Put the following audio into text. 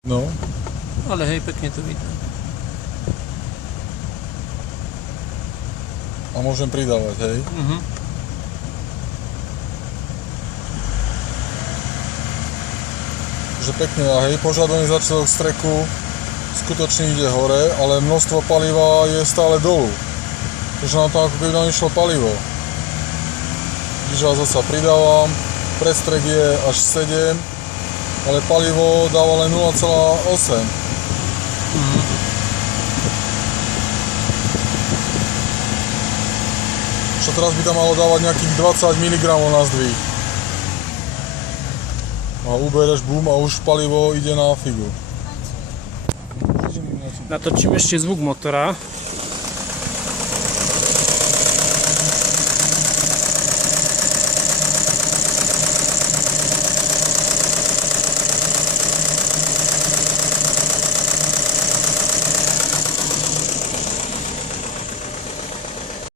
No. Ale hej, pekne to vidno. A môžem pridávať, hej? Že pekne, a hej, požadovaný začiatok streku skutočne ide hore, ale množstvo paliva je stále dolu. Takže na to ako keby nám išlo palivo. Čiže ja zasa pridávam, predstrek je až 7, ale palivo dáva len 0,8. Čo teraz by tam malo dávať nejakých 20 mg na zdvih. A ubereš bum a už palivo ide na figu. Natočím ešte zvuk motora.